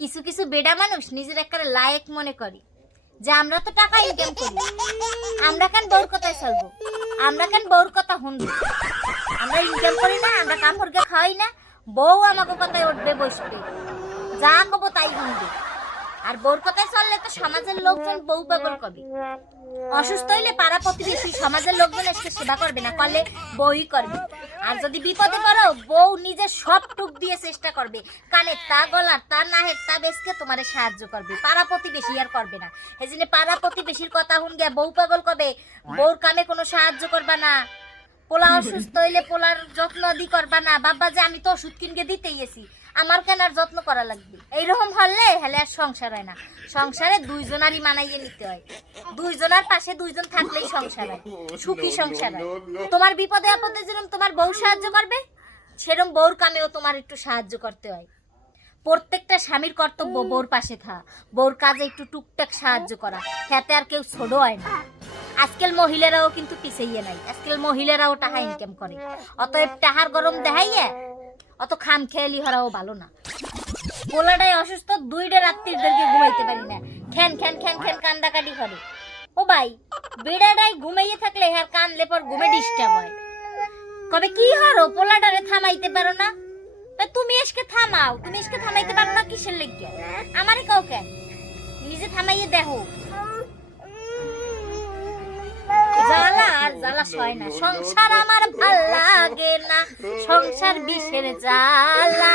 কিছু কিছু বেডা মানুষ নিজের একটা লায়ক মনে করে যে আমরা তো টাকা ইনকাম করি। আমরা কেন বউর কথায় চলবো? আমরা কেন বউর কথা শুনব? আমরা ইনকাম করি না, আমরা কাম করকে খাওয়াই না, বউ আমাকে কথায় উঠবে, বসবে। যা কব তাই শুনবে। আর বউর কথায় চললে তো সমাজের লোকজন বউ পাগল কবে অসুস্থ হইলে পাড়া প্রতিবেশী সমাজের লোকজন এসে সেবা করবে না, করলে বউই করবে। আর যদি বিপদে পড়ো বউ নিজে সব টুক দিয়ে চেষ্টা করবে। কানের তা গলার, তা নাহের, তা বেসকে তোমারে সাহায্য করবে। পাড়া প্রতিবেশী আর করবে না। এই জন্য পাড়া প্রতিবেশীর কথা শুন গিয়া বউ পাগল কবে? বউর কামে কোনো সাহায্য করবা না। পোলা অসুস্থ হইলে পোলার যত্ন দি করবা না। বাবা যে আমি তো ওষুধ কিনকে দিতেই এসি। আমার কেন আর যত্ন করা লাগবে? এইরকম হলে, হেলে আর সংসার হয় না। সংসারে দুইজনারই মানাইয়ে নিতে হয়। দুইজনার পাশে দুইজন থাকলেই সংসার হয়। সুখী সংসার হয়। তোমার বিপদে আপদে যেরকম তোমার বউ সাহায্য করবে সেরকম বউর কামেও তোমার একটু সাহায্য করতে হয়। প্রত্যেকটা স্বামীর কর্তব্য বউর পাশে থা বউর কাজে একটু টুকটাক সাহায্য করা। যাতে আর কেউ ছোট হয় না। আজকাল মহিলারাও কিন্তু পিছিয়ে নাই। আজকাল মহিলারাও টাকা ইনকাম করে। অতএব টাহার গরম দেখাইয়া অত খাম খেয়ালি হরাও ভালো না। পোলাটাই অসুস্থ দুইটা রাত্রিদেরকে ঘুমাইতে পারি না। খ্যান খ্যান খ্যান খ্যান কান্দাকাটি করে। ও ভাই বেড়াটাই ঘুমাইয়ে থাকলে হ্যাঁ কানলে পর ঘুমে ডিস্টার্ব হয়। কবে কি হারো পোলাটারে থামাইতে পারো না? তুমি এসকে থামাও। তুমি এসকে থামাইতে পারো না কিসের লেগে আমারে কাউকে নিজে থামাইয়ে দেখো। জ্বালা আর সয় না। সংসার আমার ভালো লাগে না। সংসার বিষের জ্বালা।